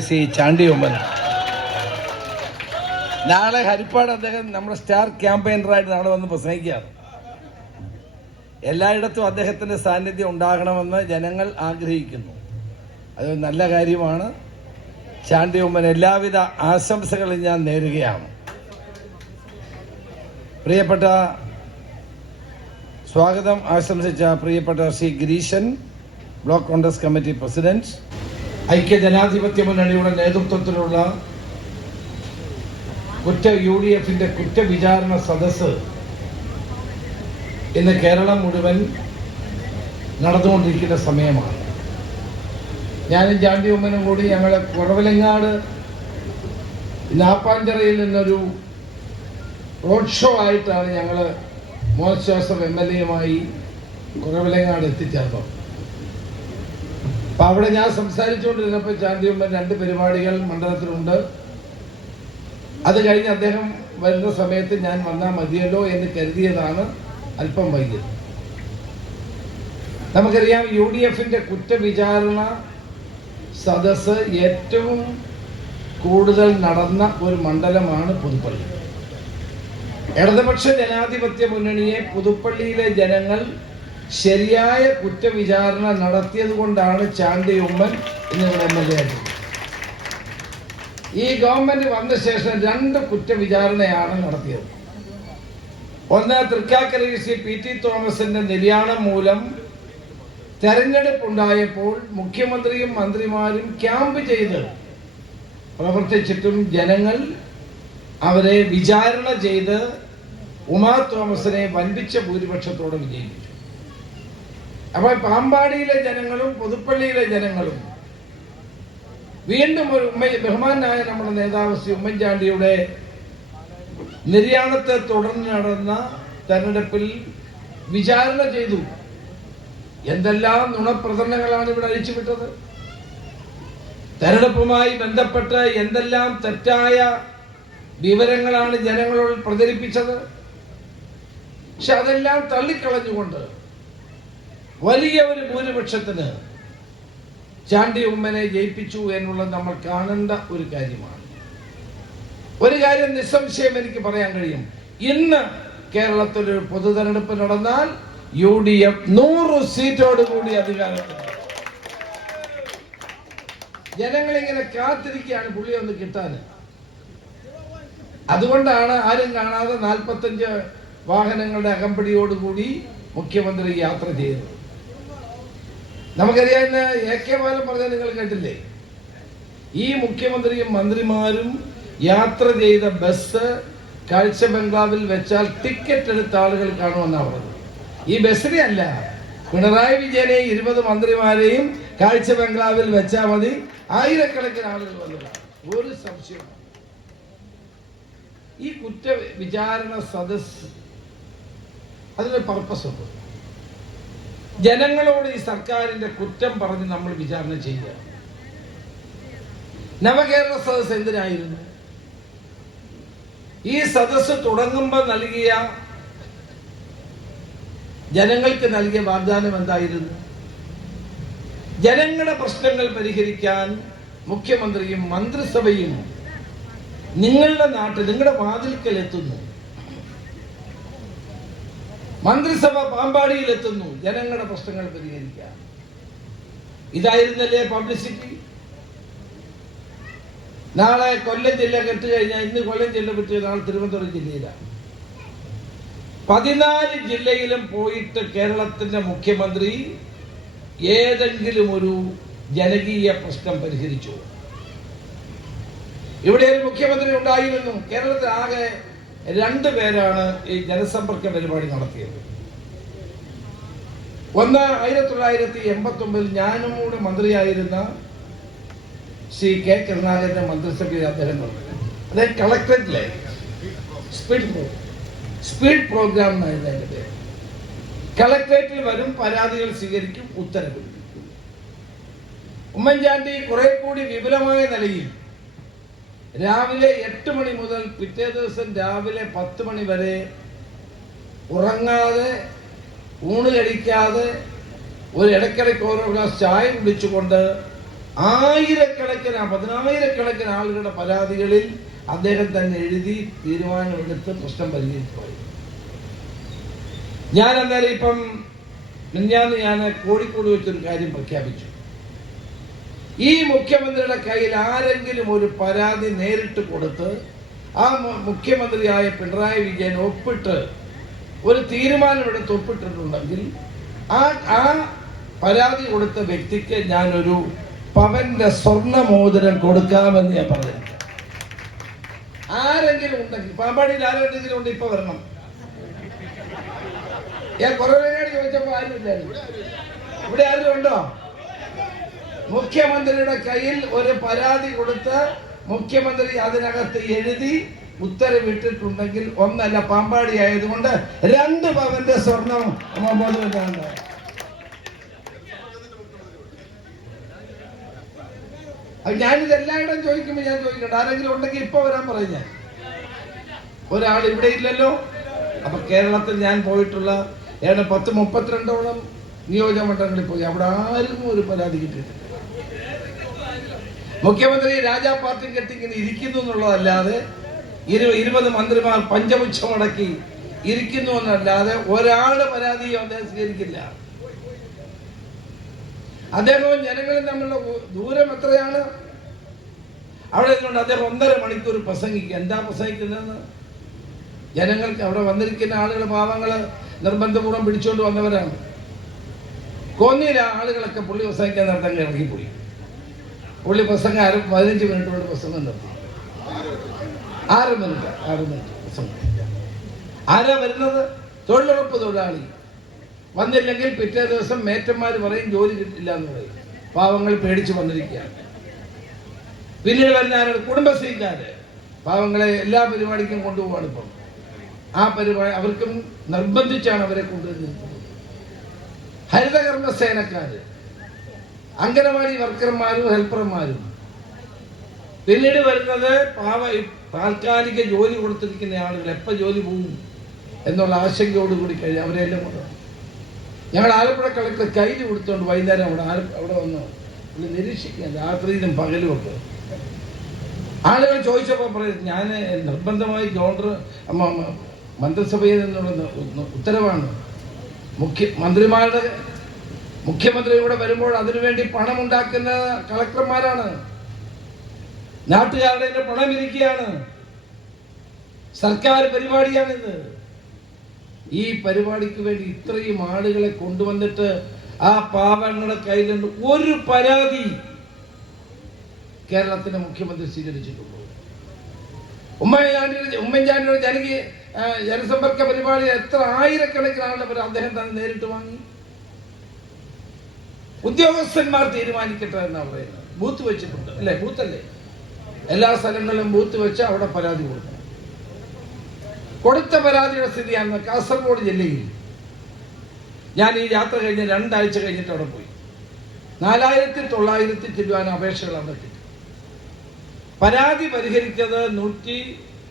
C Chandy ഒമ്പൻ നാളെ ഹരിപ്പാട് അദ്ദേഹം നമ്മുടെ സ്റ്റാർ ക്യാമ്പയിനറായിട്ട് നാളെ വന്ന് പ്രസംഗിക്കുകയാണ്. എല്ലായിടത്തും അദ്ദേഹത്തിന്റെ സാന്നിധ്യം ഉണ്ടാകണമെന്ന് ജനങ്ങൾ ആഗ്രഹിക്കുന്നു. അത് നല്ല കാര്യമാണ്. ചാണ്ടി ഉമ്മൻ എല്ലാവിധ ആശംസകളും ഞാൻ നേരുകയാണ്. പ്രിയപ്പെട്ട സ്വാഗതം ആശംസിച്ച പ്രിയപ്പെട്ട Shri Girishan block Congress committee president ഐക്യ ജനാധിപത്യ മുന്നണിയുടെ നേതൃത്വത്തിലുള്ള കുറ്റ യു ഡി എഫിന്റെ കുറ്റവിചാരണ സദസ്സ് ഇന്ന് കേരളം മുഴുവൻ നടന്നുകൊണ്ടിരിക്കുന്ന സമയമാണ്. ഞാനും ചാണ്ടി ഉമ്മനും കൂടി ഞങ്ങൾ കുറവിലങ്ങാട് നാപ്പാഞ്ചിറയിൽ നിന്നൊരു റോഡ് ഷോ ആയിട്ടാണ് ഞങ്ങൾ മോഹൻ ജോസഫ് എം എൽ എയുമായി കുറവിലങ്ങാട് എത്തിച്ചേർന്നത്. അപ്പൊ അവിടെ ഞാൻ സംസാരിച്ചുകൊണ്ടിരുന്നപ്പോൾ ഉമ്മൻ രണ്ട് പരിപാടികൾ മണ്ഡലത്തിലുണ്ട്. അത് കഴിഞ്ഞ് അദ്ദേഹം വരുന്ന സമയത്ത് ഞാൻ വന്നാൽ മതിയല്ലോ എന്ന് കരുതിയതാണ് അല്പം വൈകിയത്. നമുക്കറിയാം യു ഡി എഫിന്റെ കുറ്റവിചാരണ സദസ് ഏറ്റവും കൂടുതൽ നടന്ന ഒരു മണ്ഡലമാണ് പുതുപ്പള്ളി. ഇടതുപക്ഷ ജനാധിപത്യ മുന്നണിയെ പുതുപ്പള്ളിയിലെ ജനങ്ങൾ ശരിയായ കുറ്റവിചാരണ നടത്തിയത് കൊണ്ടാണ് ചാണ്ടി ഉമ്മൻ ഇന്നിവിടെ എം എൽ എ ആയിട്ട് ഈ ഗവൺമെന്റ് വന്ന ശേഷം രണ്ട് കുറ്റവിചാരണയാണ് നടത്തിയത്. ഒന്ന് തൃക്കാക്കരയിൽ ശ്രീ പി ടി തോമസിന്റെ നിര്യാണം മൂലം തെരഞ്ഞെടുപ്പ് ഉണ്ടായപ്പോൾ മുഖ്യമന്ത്രിയും മന്ത്രിമാരും ക്യാമ്പ് ചെയ്ത് പ്രവർത്തിച്ചിട്ടും ജനങ്ങൾ അവരെ വിചാരണ ചെയ്ത് ഉമാ തോമസിനെ വൻപിച്ച ഭൂരിപക്ഷത്തോടെ വിജയിപ്പിച്ചു. അപ്പോൾ പാമ്പാടിയിലെ ജനങ്ങളും പുതുപ്പള്ളിയിലെ ജനങ്ങളും വീണ്ടും ഒരു ഉമ്മ ബഹുമാനായ നമ്മുടെ നേതാവ് ശ്രീ ഉമ്മൻചാണ്ടിയുടെ നിര്യാണത്തെ തുടർന്ന് നടന്ന തെരഞ്ഞെടുപ്പിൽ വിചാരണ ചെയ്തു. എന്തെല്ലാം നുണപ്രചരണങ്ങളാണ് ഇവിടെ അഴിച്ചുവിട്ടത്? തെരഞ്ഞെടുപ്പുമായി ബന്ധപ്പെട്ട് എന്തെല്ലാം തെറ്റായ വിവരങ്ങളാണ് ജനങ്ങളോട് പ്രചരിപ്പിച്ചത്? പക്ഷെ അതെല്ലാം തള്ളിക്കളഞ്ഞുകൊണ്ട് വലിയ ഒരു ഭൂരിപക്ഷത്തിന് ചാണ്ടി ഉമ്മനെ ജയിപ്പിച്ചു എന്നുള്ളത് നമ്മൾ കാണേണ്ട ഒരു കാര്യമാണ്. ഒരു കാര്യം നിസ്സംശയം എനിക്ക് പറയാൻ കഴിയും. ഇന്ന് കേരളത്തിൽ ഒരു പൊതു തെരഞ്ഞെടുപ്പ് നടന്നാൽ യു ഡി എഫ് നൂറ് സീറ്റോട് കൂടി അധികാരത്തിൽ ജനങ്ങളിങ്ങനെ കാത്തിരിക്കുകയാണ് പുള്ളി ഒന്ന് കിട്ടാൻ. അതുകൊണ്ടാണ് ആരും കാണാതെ നാൽപ്പത്തഞ്ച് വാഹനങ്ങളുടെ അകമ്പടിയോടുകൂടി മുഖ്യമന്ത്രി യാത്ര ചെയ്തത്. നമുക്കറിയാം എ കെ ബാലൻ പറഞ്ഞത് നിങ്ങൾ കേട്ടില്ലേ? ഈ മുഖ്യമന്ത്രിയും മന്ത്രിമാരും യാത്ര ചെയ്ത ബസ് കാഴ്ച ബംഗ്ലാവിൽ വെച്ചാൽ ടിക്കറ്റ് എടുത്ത ആളുകൾ കാണുമെന്നാണ് പറഞ്ഞത്. ഈ ബസ്സിനെ അല്ല പിണറായി വിജയനെ ഇരുപത് മന്ത്രിമാരെയും കാഴ്ച ബംഗ്ലാവിൽ വെച്ചാൽ മതി. ആയിരക്കണക്കിന് ആളുകൾ വന്നതാണ് ഒരു സംശയം ഈ കുറ്റ വിചാരണ സദസ് അതിന് പർപ്പസ് ഉണ്ട്. ജനങ്ങളോട് ഈ സർക്കാരിന്റെ കുറ്റം പറഞ്ഞ് നമ്മൾ വിചാരണ ചെയ്യുക. നവകേരള സദസ് എന്തിനായിരുന്നു? ഈ സദസ് തുടങ്ങുമ്പോൾ നൽകിയ ജനങ്ങൾക്ക് നൽകിയ വാഗ്ദാനം എന്തായിരുന്നു? ജനങ്ങളുടെ പ്രശ്നങ്ങൾ പരിഹരിക്കാൻ മുഖ്യമന്ത്രിയും മന്ത്രിസഭയും നിങ്ങളുടെ നാട്ടിൽ നിങ്ങളുടെ വാതിൽക്കൽ എത്തുന്നു. മന്ത്രിസഭ പാമ്പാടിയിൽ എത്തുന്നു ജനങ്ങളുടെ പ്രശ്നങ്ങൾ പരിഹരിക്കാൻ. ഇതായിരുന്നല്ലേ പബ്ലിസിറ്റി നാളെ കൊല്ലം ജില്ല കെട്ട് കഴിഞ്ഞാൽ ഇന്ന് കൊല്ലം ജില്ല വിട്ട് നാളെ തിരുവനന്തപുരം ജില്ലയിലാണ്. പതിനാല് ജില്ലയിലും പോയിട്ട് കേരളത്തിന്റെ മുഖ്യമന്ത്രി ഏതെങ്കിലും ഒരു ജനകീയ പ്രശ്നം പരിഹരിച്ചു. ഇവിടെ ഒരു മുഖ്യമന്ത്രി ഉണ്ടായിരുന്നു. കേരളത്തിൽ ആകെ രണ്ട് പേരാണ് ഈ ജനസമ്പർക്ക പരിപാടി നടത്തിയത്. ഒന്ന് ആയിരത്തി തൊള്ളായിരത്തി എൺപത്തി ഒമ്പതിൽ ഞാനും കൂടെ മന്ത്രിയായിരുന്ന ശ്രീ കെ കരുണാകരന്റെ മന്ത്രിസഭയിൽ അദ്ദേഹം നടത്തി അതായത് കളക്ടറേറ്റിലെ സ്പീഡ് സ്പീഡ് പ്രോഗ്രാം എന്നായിരുന്നു അതിന്റെ പേര്. കളക്ടറേറ്റിൽ വരും പരാതികൾ സ്വീകരിക്കും ഉത്തരവ്. ഉമ്മൻചാണ്ടി കുറെ കൂടി വിപുലമായ നിലയിൽ രാവിലെ എട്ട് മണി മുതൽ പിറ്റേ ദിവസം രാവിലെ പത്ത് മണി വരെ ഉറങ്ങാതെ ഊണ് കഴിക്കാതെ ഒരു ഇടയ്ക്കിടയ്ക്ക് ഓരോ ഗ്ലാസ് ചായ കുടിച്ചുകൊണ്ട് ആയിരക്കണക്കിന് പതിനായിരക്കണക്കിന് ആളുകളുടെ പരാതികളിൽ അദ്ദേഹം തന്നെ എഴുതി തീരുമാനമെടുത്ത് പ്രശ്നം പരിഹരിച്ചുപോയി ഞാൻ എന്തായാലും ഇപ്പം മിഞ്ഞാന്ന് ഞാൻ കോഴിക്കോട് വെച്ചൊരു കാര്യം പ്രഖ്യാപിച്ചു. ഈ മുഖ്യമന്ത്രിയുടെ കയ്യിൽ ആരെങ്കിലും ഒരു പരാതി നേരിട്ട് കൊടുത്ത് ആ മുഖ്യമന്ത്രിയായ പിണറായി വിജയൻ ഒപ്പിട്ട് ഒരു തീരുമാനമെടുത്ത് ഒപ്പിട്ടിട്ടുണ്ടെങ്കിൽ ആ ആ പരാതി കൊടുത്ത വ്യക്തിക്ക് ഞാനൊരു പവന്റെ സ്വർണ മോതിരം കൊടുക്കാമെന്ന് ഞാൻ പറഞ്ഞു ആരെങ്കിലും ഉണ്ടെങ്കിൽ പാമ്പാടിയിൽ ആരെങ്കിലും ഉണ്ട് ഇപ്പൊ വരണം. ഞാൻ കുറവേനാട് ചോദിച്ചപ്പോ ആരും ഇല്ലായിരുന്നു. ഇവിടെ ആരും ഉണ്ടോ? മുഖ്യമന്ത്രിയുടെ കയ്യിൽ ഒരു പരാതി കൊടുത്ത് മുഖ്യമന്ത്രി അതിനകത്ത് എഴുതി ഉത്തരവിട്ടിട്ടുണ്ടെങ്കിൽ ഒന്നല്ല പാമ്പാടി ആയതുകൊണ്ട് രണ്ട് പവന്റെ സ്വർണം ഞാനിത് എല്ലായിടം ചോദിക്കുമ്പോൾ ഞാൻ ചോദിക്കട്ടെ? ആരെങ്കിലും ഉണ്ടെങ്കിൽ ഇപ്പൊ വരാൻ പറയും ഞാൻ ഒരാൾ ഇവിടെ ഇല്ലല്ലോ. അപ്പൊ കേരളത്തിൽ ഞാൻ പോയിട്ടുള്ള ഏതാണ്ട് പത്ത് മുപ്പത്തിരണ്ടോളം നിയോജക മണ്ഡലങ്ങളിൽ പോയി. അവിടെ ആരും ഒരു പരാതി കിട്ടിയിട്ടില്ല. മുഖ്യമന്ത്രി രാജാ പാർട്ടി കെട്ടി ഇങ്ങനെ ഇരിക്കുന്നു എന്നുള്ളതല്ലാതെ ഇരു ഇരുപത് മന്ത്രിമാർ പഞ്ചപുച്ഛമടക്കി ഇരിക്കുന്നു എന്നല്ലാതെ ഒരാളുടെ പരാതിയും അദ്ദേഹം സ്വീകരിക്കില്ല. അദ്ദേഹവും ജനങ്ങളും തമ്മിലുള്ള ദൂരം എത്രയാണ്? അവിടെ നിന്നുകൊണ്ട് അദ്ദേഹം ഒന്നര മണിക്കൂർ പ്രസംഗിക്കുക. എന്താ പ്രസംഗിക്കുന്നതെന്ന്? ജനങ്ങൾക്ക് അവിടെ വന്നിരിക്കുന്ന ആളുകൾ പാവങ്ങൾ നിർബന്ധപൂർവം പിടിച്ചുകൊണ്ട് വന്നവരാണ്. കൊന്നില്ല ആളുകളൊക്കെ പുള്ളി പ്രസംഗിക്കാൻ നടത്താൻ ഇറങ്ങിപ്പോയി. പുള്ളി പ്രസംഗം ആറ് പതിനഞ്ച് മിനിറ്റ് കൊണ്ട് പ്രസംഗം നിർത്തി ആറ് മിനിറ്റ് ആറ് മിനിറ്റ് പ്രസംഗം. ആരാ വരുന്നത്? തൊഴിലുറപ്പ് തൊഴിലാളി. വന്നില്ലെങ്കിൽ പിറ്റേ ദിവസം മേറ്റന്മാർ പറയും ജോലി കിട്ടില്ല എന്ന് പറയും. പാവങ്ങൾ പേടിച്ച് വന്നിരിക്കുകയാണ്. പിന്നീട് വരുന്ന ആരാണ്? കുടുംബശ്രീക്കാര്. പാവങ്ങളെ എല്ലാ പരിപാടിക്കും കൊണ്ടുപോവാണ് ഇപ്പം. ആ പരിപാടി അവർക്കും നിർബന്ധിച്ചാണ് അവരെ കൊണ്ടുവരുന്നത്. ഹരിതകർമ്മ സേനക്കാര് അംഗനവാടി വർക്കർമാരും ഹെൽപ്പർമാരും. പിന്നീട് വരുന്നത് പാവ താൽക്കാലിക ജോലി കൊടുത്തിരിക്കുന്ന ആളുകൾ എപ്പോൾ ജോലി പോകും എന്നുള്ള ആശങ്കയോടുകൂടി കഴിഞ്ഞ് അവരെല്ലാം കൊണ്ട് ഞങ്ങൾ ആലപ്പുഴ കളക്ടർ കയ്യിൽ കൊടുത്തുകൊണ്ട് വൈകുന്നേരം അവിടെ അവിടെ വന്ന് പുള്ളി രാത്രിയിലും പകലും ഒക്കെ. ആളുകൾ ചോദിച്ചപ്പോൾ പറയും ഞാൻ നിർബന്ധമായി ഗവർണർ മന്ത്രിസഭയിൽ നിന്നുള്ള ഉത്തരവാണ്. മുഖ്യ മന്ത്രിമാരുടെ മുഖ്യമന്ത്രി ഇവിടെ വരുമ്പോൾ അതിനുവേണ്ടി പണം ഉണ്ടാക്കുന്ന കളക്ടർമാരാണ്. നാട്ടുകാരുടെ പണം ഇരിക്കുകയാണ് സർക്കാർ പരിപാടിയാണിത്. ഈ പരിപാടിക്ക് വേണ്ടി ഇത്രയും ആളുകളെ കൊണ്ടുവന്നിട്ട് ആ പാവങ്ങളുടെ നിന്ന് ഒരു പരാതി കേരളത്തിന്റെ മുഖ്യമന്ത്രി സ്വീകരിച്ചിട്ടുള്ളൂ. ഉമ്മൻചാണ്ടിയുടെ ഉമ്മൻചാണ്ടിയുടെ ജനകീയ ജനസമ്പർക്ക പരിപാടി എത്ര ആയിരക്കണക്കിനാണ് അദ്ദേഹം തന്നെ നേരിട്ട് വാങ്ങി. ഉദ്യോഗസ്ഥന്മാർ തീരുമാനിക്കട്ടെ എന്നാ പറയുന്നത്. ബൂത്ത് വെച്ചിട്ടുണ്ട് അല്ലേ? ബൂത്തല്ലേ? എല്ലാ സ്ഥലങ്ങളിലും ബൂത്ത് വെച്ച് അവിടെ പരാതി കൊടുക്കണം കൊടുത്ത പരാതിയുടെ സ്ഥിതിയാണ് കാസർഗോഡ് ജില്ലയിൽ. ഞാൻ ഈ യാത്ര കഴിഞ്ഞ് രണ്ടാഴ്ച കഴിഞ്ഞിട്ട് അവിടെ പോയി. നാലായിരത്തി തൊള്ളായിരത്തി ചില്ലുവാൻ അപേക്ഷകൾ അവിടെ കിട്ടി. പരാതി പരിഹരിച്ചത് നൂറ്റി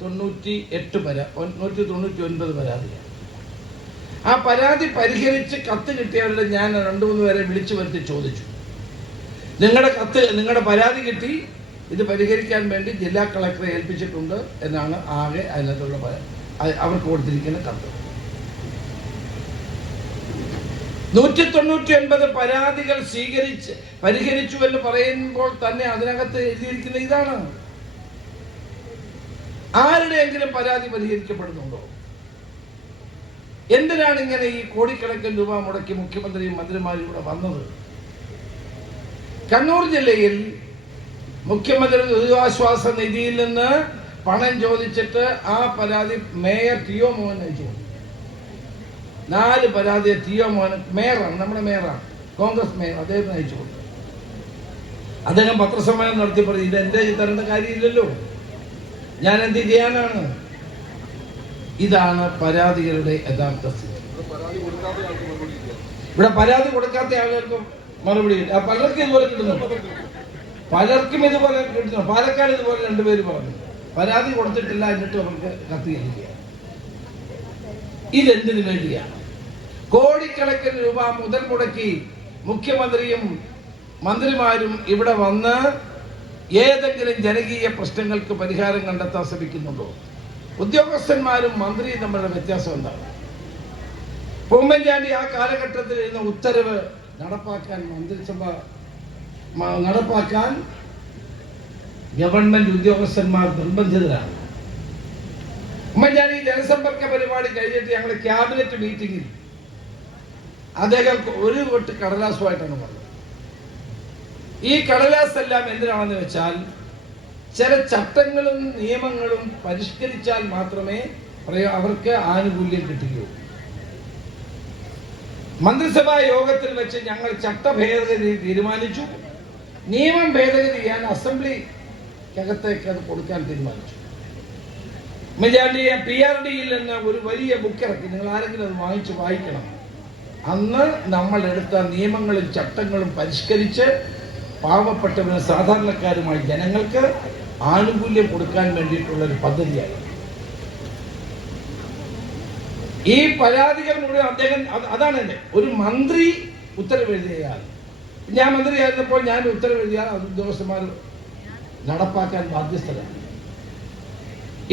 തൊണ്ണൂറ്റി എട്ട് പരാ നൂറ്റി തൊണ്ണൂറ്റി ഒൻപത് പരാതിയാണ്. ആ പരാതി പരിഹരിച്ച് കത്ത് കിട്ടിയവരുടെ ഞാൻ രണ്ടു മൂന്ന് പേരെ വിളിച്ചു വരുത്തി ചോദിച്ചു. നിങ്ങളുടെ കത്ത് നിങ്ങളുടെ പരാതി കിട്ടി. ഇത് പരിഹരിക്കാൻ വേണ്ടി ജില്ലാ കളക്ടറെ ഏൽപ്പിച്ചിട്ടുണ്ട് എന്നാണ് ആകെ അതിനകത്തുള്ള അവർക്ക് കൊടുത്തിരിക്കുന്ന കത്ത്. നൂറ്റി തൊണ്ണൂറ്റി ഒൻപത് പരാതികൾ സ്വീകരിച്ച് പരിഹരിച്ചു എന്ന് പറയുമ്പോൾ തന്നെ അതിനകത്ത് എഴുതിയിരിക്കുന്ന ഇതാണ്. ആരുടെയെങ്കിലും പരാതി പരിഹരിക്കപ്പെടുന്നുണ്ടോ? എന്തിനാണ് ഇങ്ങനെ ഈ കോടിക്കണക്കിന് രൂപ മുടക്കി മുഖ്യമന്ത്രിയും മന്ത്രിമാരും ഇവിടെ വന്നത്? കണ്ണൂർ ജില്ലയിൽ മുഖ്യമന്ത്രി ദുരിതാശ്വാസ നിധിയിൽ നിന്ന് പണം ചോദിച്ചിട്ട് ആ പരാതി മേയർ ടി ഒ മോഹൻ അയച്ചു നാല് പരാതി ടി ഒ മോഹൻ മേയറാണ് നമ്മുടെ മേയറാണ് കോൺഗ്രസ് മേയർ അദ്ദേഹത്തിന് അയച്ചു കൊടുത്തു. അദ്ദേഹം പത്രസമ്മേളനം നടത്തി പറഞ്ഞു ഇത് എന്താ തരേണ്ട കാര്യമില്ലല്ലോ. ഞാൻ എന്ത് ചെയ്യാനാണ്? ഇതാണ് പരാതികളുടെ യഥാർത്ഥ സ്ഥിതി. ഇവിടെ പരാതി കൊടുക്കാത്ത ആളുകൾക്കും മറുപടി. പലർക്കും ഇതുപോലെ കിട്ടുന്നു പലർക്കും ഇതുപോലെ കിട്ടുന്നു പാലക്കാട് ഇതുപോലെ രണ്ടുപേര് പറഞ്ഞു. പരാതി കൊടുത്തിട്ടില്ല എന്നിട്ട് അവർക്ക് കത്തിയിരിക്കുക ഇതെന്തിനു വേണ്ടിയാണ്. കോടിക്കണക്കിന് രൂപ മുതൽ മുടക്കി മുഖ്യമന്ത്രിയും മന്ത്രിമാരും ഇവിടെ വന്ന് ഏതെങ്കിലും ജനകീയ പ്രശ്നങ്ങൾക്ക് പരിഹാരം കണ്ടെത്താൻ ശ്രമിക്കുന്നുണ്ടോ? ഉദ്യോഗസ്ഥന്മാരും മന്ത്രിയും തമ്മിലുള്ള വ്യത്യാസം എന്താണ്? ഉമ്മൻചാണ്ടി ആ കാലഘട്ടത്തിൽ ഇരുന്ന ഉത്തരവ് നടപ്പാക്കാൻ മന്ത്രിസഭ നടപ്പാക്കാൻ ഗവൺമെന്റ് ഉദ്യോഗസ്ഥന്മാർ നിർബന്ധിതരാണ്. ഉമ്മൻചാണ്ടി ജനസമ്പർക്ക പരിപാടി കഴിഞ്ഞിട്ട് ഞങ്ങൾ ക്യാബിനറ്റ് മീറ്റിംഗിൽ അദ്ദേഹം ഒരു കൊട്ട് കടലാസുമായിട്ടാണ് പറഞ്ഞത്. ഈ കടലാസ് എല്ലാം എന്തിനാണെന്ന് വെച്ചാൽ ചില ചട്ടങ്ങളും നിയമങ്ങളും പരിഷ്കരിച്ചാൽ മാത്രമേ അവർക്ക് ആനുകൂല്യം കിട്ടുകയുള്ളൂ. മന്ത്രിസഭാ യോഗത്തിൽ വെച്ച് ഞങ്ങൾ ചട്ട ഭേദഗതി തീരുമാനിച്ചു. നിയമം ഭേദഗതി ചെയ്യാൻ അസംബ്ലിക്കകത്തേക്ക് അത് കൊടുക്കാൻ തീരുമാനിച്ചു. ഉമ്മൻചാണ്ടി പി ആർ ഡിയിൽ നിന്ന് ഒരു വലിയ ബുക്ക് ഇറക്കി. നിങ്ങൾ ആരെങ്കിലും അത് വാങ്ങിച്ച് വായിക്കണം. അന്ന് നമ്മൾ എടുത്ത നിയമങ്ങളും ചട്ടങ്ങളും പരിഷ്കരിച്ച് പാവപ്പെട്ടവരും സാധാരണക്കാരുമായി ജനങ്ങൾക്ക് ആനുകൂല്യം കൊടുക്കാൻ വേണ്ടിയിട്ടുള്ള ഒരു പദ്ധതിയായി. ഈ പരാതികൾ മുഴുവൻ അദ്ദേഹം അതാണ് എന്നെ ഒരു മന്ത്രി ഉത്തരവെഴുതിയാൽ ഞാൻ മന്ത്രിയായിരുന്നപ്പോൾ ഞാൻ ഉത്തരവെഴുതിയാൽ അത് ഉദ്യോഗസ്ഥന്മാർ നടപ്പാക്കാൻ ബാധ്യസ്ഥരാണ്.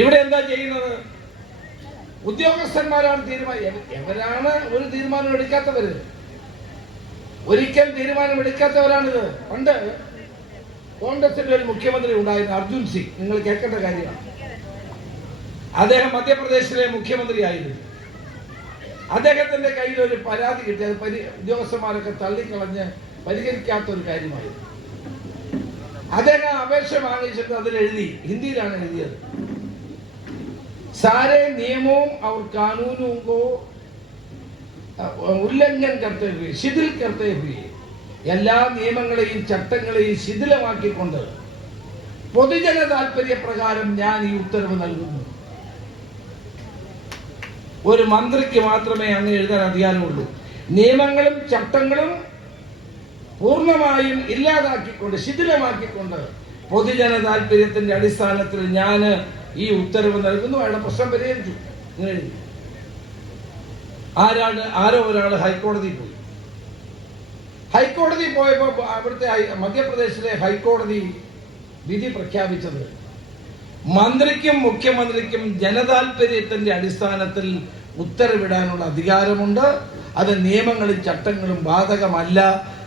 ഇവിടെ എന്താ ചെയ്യുന്നത്? ഉദ്യോഗസ്ഥന്മാരാണ് തീരുമാനം. എവരാണ് ഒരു തീരുമാനം എടുക്കാത്തവര്? ഒരിക്കൽ തീരുമാനം എടുക്കാത്തവരാണിത്. പണ്ട് കോൺഗ്രസിന്റെ ഒരു മുഖ്യമന്ത്രി ഉണ്ടായിരുന്നു അർജുൻ സിംഗ്. നിങ്ങൾ കേൾക്കേണ്ട കാര്യമാണ്. അദ്ദേഹം മധ്യപ്രദേശിലെ മുഖ്യമന്ത്രിയായിരുന്നു അദ്ദേഹത്തിന്റെ കയ്യിൽ ഒരു പരാതി കിട്ടി. അത് പരി ഉദ്യോഗസ്ഥന്മാരൊക്കെ തള്ളിക്കളഞ്ഞ് പരിഹരിക്കാത്ത ഒരു കാര്യമായിരുന്നു. അദ്ദേഹം അപേക്ഷ വാങ്ങിച്ചിട്ട് അതിൽ എഴുതി ഹിന്ദിയിലാണ് എഴുതിയത്. സാരെ നിയമവും അവർ കാനൂനും ഉല്ലംഘൻ കർത്തവ്യ. ശിഥിൽ കർത്തവ്യ. എല്ലാ നിയമങ്ങളെയും ചട്ടങ്ങളെയും ശിഥിലമാക്കിക്കൊണ്ട് പൊതുജന താല്പര്യപ്രകാരം ഞാൻ ഈ ഉത്തരവ് നൽകുന്നു. ഒരു മന്ത്രിക്ക് മാത്രമേ അങ്ങ് എഴുതാൻ അധികാരമുള്ളൂ. നിയമങ്ങളും ചട്ടങ്ങളും പൂർണമായും ഇല്ലാതാക്കിക്കൊണ്ട് ശിഥിലമാക്കിക്കൊണ്ട് പൊതുജന താല്പര്യത്തിന്റെ അടിസ്ഥാനത്തിൽ ഞാൻ ഈ ഉത്തരവ് നൽകുന്നു. അയാളുടെ പ്രശ്നം പരിഹരിച്ചു. ആരാണ് ആരോ ഒരാൾ ഹൈക്കോടതി പോയി. ഹൈക്കോടതി പോയപ്പോ അവിടുത്തെ മധ്യപ്രദേശിലെ ഹൈക്കോടതി വിധി പ്രഖ്യാപിച്ചത് മന്ത്രിക്കും മുഖ്യമന്ത്രിക്കും ജനതാൽപര്യത്തിന്റെ അടിസ്ഥാനത്തിൽ ഉത്തരവിടാനുള്ള അധികാരമുണ്ട്. അത് നിയമങ്ങളും ചട്ടങ്ങളും ബാധകമല്ല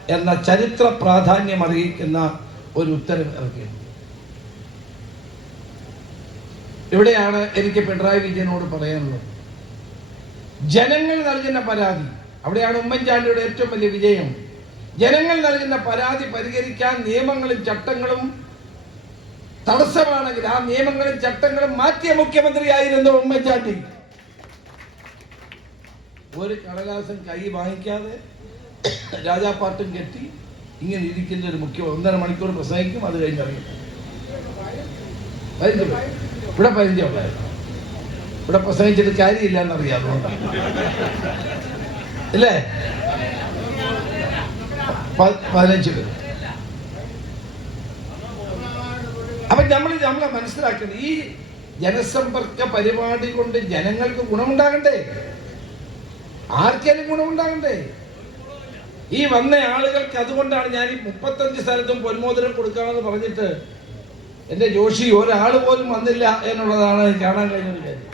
എന്ന ചരിത്ര പ്രാധാന്യം അറിയിക്കുന്ന ഒരു ഉത്തരവ് ഇറക്കിയത്. ഇവിടെയാണ് എനിക്ക് പിണറായി വിജയനോട് പറയാനുള്ളത്. ജനങ്ങൾ നൽകുന്ന പരാതി. അവിടെയാണ് ഉമ്മൻചാണ്ടിയുടെ ഏറ്റവും വലിയ വിജയം. ജനങ്ങൾ നൽകുന്ന പരാതി പരിഹരിക്കാൻ നിയമങ്ങളും ചട്ടങ്ങളും തടസ്സമാണെങ്കിൽ ആ നിയമങ്ങളും ചട്ടങ്ങളും മാറ്റിയ മുഖ്യമന്ത്രിയായിരുന്നു ഉമ്മൻചാണ്ടി. ഒരു കടലാസം കൈ വാങ്ങിക്കാതെ രാജാപ്പാട്ടും കെട്ടി ഇങ്ങനെ ഇരിക്കുന്ന ഒരു മുഖ്യ ഒന്നര മണിക്കൂർ പ്രസംഗിക്കും അത് കഴിഞ്ഞ് ഇറങ്ങി. പതിനഞ്ച് പേര്. ഇവിടെ പരിചയമുണ്ടായിരുന്നു ഇവിടെ പ്രസംഗിച്ചിട്ട് കാര്യമില്ല എന്നറിയാം അതുകൊണ്ട്. ഇല്ലേ? പ- പതിനഞ്ച് പേര്. അപ്പൊ നമ്മൾ നമ്മളെ മനസ്സിലാക്കുന്നത് ഈ ജനസമ്പർക്ക പരിപാടി കൊണ്ട് ജനങ്ങൾക്ക് ഗുണമുണ്ടാകണ്ടേ? ആർക്കെങ്കിലും ഗുണമുണ്ടാകണ്ടേ? ഈ വന്ന ആളുകൾക്ക് അതുകൊണ്ടാണ് ഞാൻ ഈ മുപ്പത്തഞ്ച് സ്ഥലത്തും പൊന്മോദനം കൊടുക്കാമെന്ന് പറഞ്ഞിട്ട് എന്റെ ജോഷി ഒരാൾ പോലും വന്നില്ല എന്നുള്ളതാണ് കാണാൻ കഴിഞ്ഞ കാര്യം.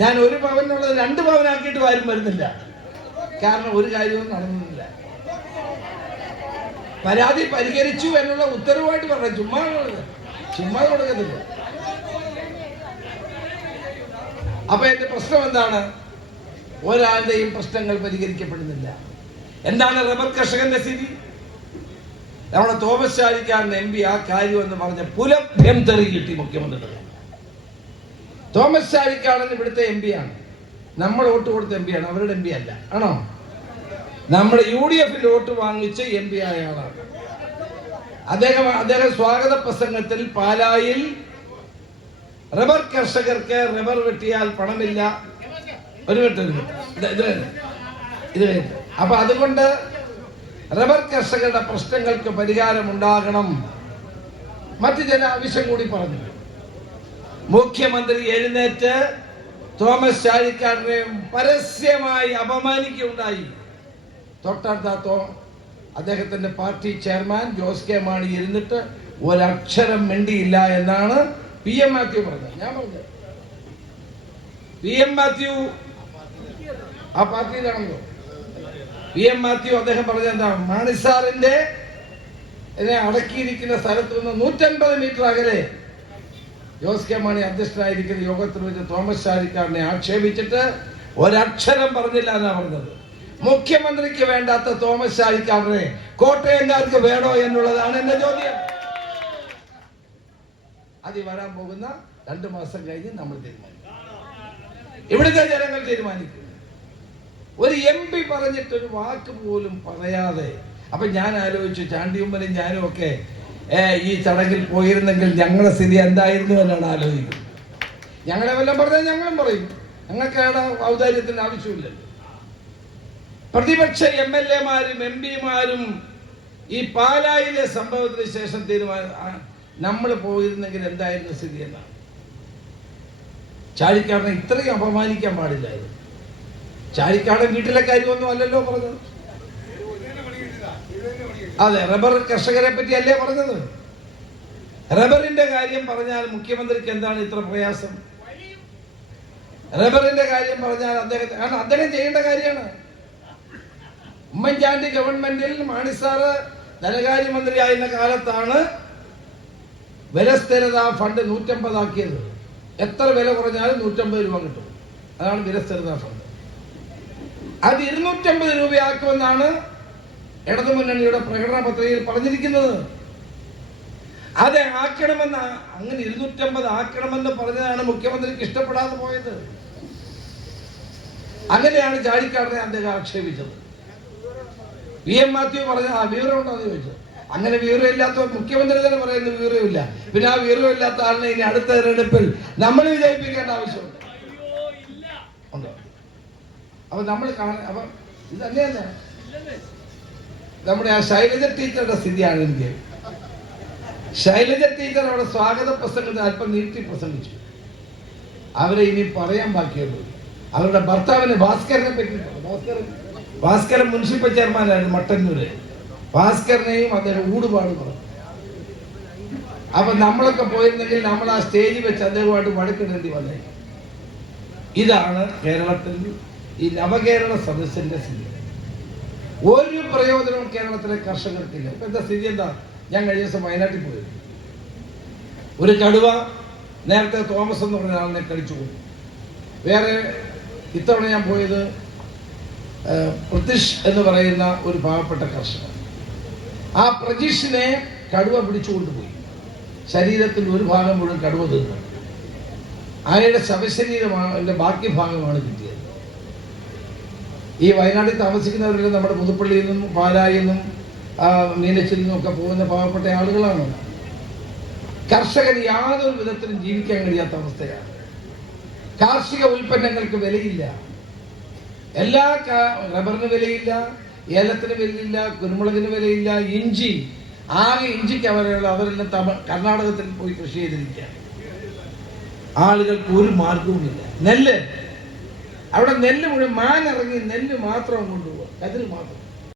ഞാൻ ഒരു പവനുള്ളത് രണ്ട് പവനാക്കിയിട്ട് ആരും വരുന്നില്ല. കാരണം ഒരു കാര്യവും നടന്നില്ല. പരാതി പരിഹരിച്ചു എന്നുള്ള ഉത്തരവായിട്ട് പറഞ്ഞു ചുമ്മാ. ചുമ്മാ കൊടുക്കത്തില്ല. അപ്പൊ എന്റെ പ്രശ്നം എന്താണ്? ഒരാളുടെയും പ്രശ്നങ്ങൾ പരിഹരിക്കപ്പെടുന്നില്ല. എന്താണ് റബ്ബർ കർഷകന്റെ സ്ഥിതി? നമ്മുടെ തോമസ് ചാരിക്കാരൻ എം പി ആ കാര്യം എന്ന് പറഞ്ഞ പുലഭ്യം തെറി കിട്ടി മുഖ്യമന്ത്രി തോമസ് ചാരിക്കാരൻ ഇവിടുത്തെ എം പി ആണ്. നമ്മൾ വോട്ട് കൊടുത്ത എം ആണ്. അവരുടെ എം അല്ല. ആണോ? നമ്മുടെ യു ഡി എഫിൽ വോട്ട് വാങ്ങിച്ച് എം പി ആയ ആളാണ്. അദ്ദേഹം അദ്ദേഹം സ്വാഗത പ്രസംഗത്തിൽ പാലായിൽ റബ്ബർ കർഷകർക്ക് റബ്ബർ വെട്ടിയാൽ പണമില്ല. ഒരു മിനിറ്റ് ഒരു മിനിറ്റ്. ഇത്. അപ്പൊ അതുകൊണ്ട് റബ്ബർ കർഷകരുടെ പ്രശ്നങ്ങൾക്ക് പരിഹാരം ഉണ്ടാകണം. മറ്റു ചില ആവശ്യം കൂടി പറഞ്ഞു. മുഖ്യമന്ത്രി എഴുന്നേറ്റ് തോമസ് ചാഴിക്കാരനെ പരസ്യമായി അപമാനിക്കുകയുണ്ടായി. തൊട്ടടുത്ത അദ്ദേഹത്തിന്റെ party chairman Jose K Mani ഇരുന്നിട്ട് ഒരക്ഷരം മിണ്ടിയില്ല എന്നാണ് പി എം മാത്യു പറഞ്ഞത്. ഞാൻ പറഞ്ഞത്. പി എം മാത്യു ആ പാർട്ടിയിലാണല്ലോ. പി എം മാത്യു അദ്ദേഹം പറഞ്ഞ എന്താ? മാണി സാറിന്റെ ഇതിനെ അടക്കിയിരിക്കുന്ന സ്ഥലത്ത് നിന്ന് നൂറ്റൻപത് മീറ്റർ അകലെ ജോസ് കെ മാണി അധ്യക്ഷനായിരിക്കുന്ന യോഗത്തിൽ വെച്ച് തോമസ് ചാരിക്കാരനെ ആക്ഷേപിച്ചിട്ട് ഒരക്ഷരം പറഞ്ഞില്ല എന്നാ പറഞ്ഞത്. മുഖ്യമന്ത്രിക്ക് വേണ്ടാത്ത തോമസ് ചാരിക്കാരനെ കോട്ടയംകാർക്ക് വേണോ എന്നുള്ളതാണ് എന്റെ ചോദ്യം. അത് വരാൻ പോകുന്ന രണ്ടു മാസം കഴിഞ്ഞ് നമ്മൾ തീരുമാനിക്കും. ഇവിടുത്തെ ജനങ്ങൾ തീരുമാനിക്കും. ഒരു എം പി പറഞ്ഞിട്ടൊരു വാക്ക് പോലും പറയാതെ അപ്പൊ ഞാൻ ആലോചിച്ചു ചാണ്ടിയുമ്പനും ഞാനും ഒക്കെ ഈ ചടങ്ങിൽ പോയിരുന്നെങ്കിൽ ഞങ്ങളുടെ സ്ഥിതി എന്തായിരുന്നു എന്നാണ് ആലോചിക്കുന്നത്. ഞങ്ങളെ വല്ലതും പറഞ്ഞാൽ ഞങ്ങളും പറയും. ഞങ്ങൾക്ക് അയാളുടെ ഔദാര്യത്തിന് ആവശ്യമില്ലല്ലോ പ്രതിപക്ഷ എം എൽ എമാരും എം പിമാരും ഈ പാലായിലെ സംഭവത്തിന് ശേഷം തീരുമാനം നമ്മൾ പോയിരുന്നെങ്കിൽ എന്തായിരുന്നു സ്ഥിതി എന്നാണ്. ചാഴിക്കാടനെ ഇത്രയും അപമാനിക്കാൻ പാടില്ലായിരുന്നു. ചാഴിക്കാടൻ വീട്ടിലെ കാര്യമൊന്നും അല്ലല്ലോ പറഞ്ഞത്. അതെ റബ്ബർ കർഷകരെ പറ്റി അല്ലേ പറഞ്ഞത്? റബ്ബറിന്റെ കാര്യം പറഞ്ഞാൽ മുഖ്യമന്ത്രിക്ക് എന്താണ് ഇത്ര പ്രയാസം? റബ്ബറിന്റെ കാര്യം പറഞ്ഞാൽ അദ്ദേഹത്തെ കാരണം അദ്ദേഹം ചെയ്യേണ്ട കാര്യമാണ്. ഉമ്മൻചാണ്ടി ഗവൺമെന്റിൽ മാണിസാറ് ധനകാര്യമന്ത്രിയായിരുന്ന കാലത്താണ് വിലസ്ഥിരത ഫണ്ട് നൂറ്റമ്പതാക്കിയത്. എത്ര വില കുറഞ്ഞാലും നൂറ്റമ്പത് രൂപ കിട്ടും. അതാണ് വിലസ്ഥിരത ഫണ്ട്. അത് ഇരുന്നൂറ്റമ്പത് രൂപയാക്കുമെന്നാണ് ഇടതുമുന്നണിയുടെ പ്രകടന പത്രികയിൽ പറഞ്ഞിരിക്കുന്നത് അത് ആക്കണമെന്ന അങ്ങനെ ഇരുന്നൂറ്റമ്പത് ആക്കണമെന്ന് പറഞ്ഞതാണ് മുഖ്യമന്ത്രിക്ക് ഇഷ്ടപ്പെടാതെ പോയത്. അങ്ങനെയാണ് ചാഴിക്കാരനെ അദ്ദേഹം ആക്ഷേപിച്ചത് വി എം മാത്യു പറഞ്ഞ ആ വിവരം ഉണ്ടോ എന്ന് ചോദിച്ചു. അങ്ങനെ വിവരമില്ലാത്ത മുഖ്യമന്ത്രി തന്നെ പറയുന്ന വിവരമില്ല. പിന്നെ ആ വിവരമില്ലാത്ത ആളിനെ ഇനി അടുത്ത തെരഞ്ഞെടുപ്പിൽ നമ്മൾ വിജയിപ്പിക്കേണ്ട ആവശ്യമുണ്ട്. ഉണ്ടോ. അപ്പൊ നമ്മൾ കാണാൻ അപ്പൊ ഇത് തന്നെയല്ല? നമ്മുടെ ആ ശൈലജ ടീച്ചറുടെ സ്ഥിതിയാണ് എനിക്ക്. ശൈലജ ടീച്ചർ അവിടെ സ്വാഗത പ്രസംഗത്തിൽ അല്പം നീട്ടി പ്രസംഗിച്ചു. അവരെ ഇനി പറയാൻ ബാക്കിയുള്ളൂ. അവരുടെ ഭർത്താവിന് ഭാസ്കരനെ പറ്റി ഭാസ്കരൻ. ഭാസ്കരൻ മുനിസിപ്പൽ ചെയർമാനായിരുന്നു മട്ടന്നൂര്. ഭാസ്കരനെയും അദ്ദേഹം ഊടുപാട് പറഞ്ഞു. അപ്പൊ നമ്മളൊക്കെ പോയിരുന്നെങ്കിൽ നമ്മൾ ആ സ്റ്റേജിൽ വെച്ച് അദ്ദേഹമായിട്ട് വഴക്കിടേണ്ടി വന്നേ. ഇതാണ് കേരളത്തിൽ ഈ നവകേരള സദസ്സിന്റെ സ്ഥിതി. ഒരു പ്രയോജനവും കേരളത്തിലെ കർഷകർക്കില്ല ഇപ്പൊ എന്താ സ്ഥിതി? എന്താ? ഞാൻ കഴിഞ്ഞ ദിവസം വയനാട്ടിൽ പോയി. ഒരു കടുവ നേരത്തെ തോമസ് എന്ന് പറഞ്ഞ ആളിനെ കഴിച്ചു പോകും വേറെ ഇത്തവണ ഞാൻ പോയത് പ്രതിഷ് എന്ന് പറയുന്ന ഒരു പാവപ്പെട്ട കർഷകൻ. ആ പ്രതീഷിനെ കടുവ പിടിച്ചുകൊണ്ടുപോയി ശരീരത്തിൽ ഒരു ഭാഗം മുഴുവൻ കടുവ തീർന്നു അയാളുടെ ശവശരീരമാണ് ബാക്കി ഭാഗമാണ് കിട്ടിയത്. ഈ വയനാട്ടിൽ താമസിക്കുന്നവരെല്ലാം നമ്മുടെ പുതുപ്പള്ളിയിൽ നിന്നും പാലായിൽ നിന്നും മീനച്ചിൽ നിന്നും ഒക്കെ പോകുന്ന പാവപ്പെട്ട ആളുകളാണ്. കർഷകർ യാതൊരു വിധത്തിലും ജീവിക്കാൻ കഴിയാത്ത അവസ്ഥയാണ്. കാർഷിക ഉൽപ്പന്നങ്ങൾക്ക് വിലയില്ല. എല്ലാ റബ്ബറിന് വിലയില്ല ഏലത്തിന് വിലയില്ല കുരുമുളകിന് വിലയില്ല ഇഞ്ചി ആകെ ഇഞ്ചിക്ക് അവരുള്ള അവരെല്ലാം തമിഴ് കർണാടകത്തിൽ പോയി കൃഷി ചെയ്തിരിക്കുകയാണ്. ആളുകൾക്ക് ഒരു മാർഗവുമില്ല. നെല്ല് അവിടെ നെല്ല് മുഴുവൻ മാനിറങ്ങി നെല്ല് മാത്രം കൊണ്ടുപോകുക കതിര് മാത്രം.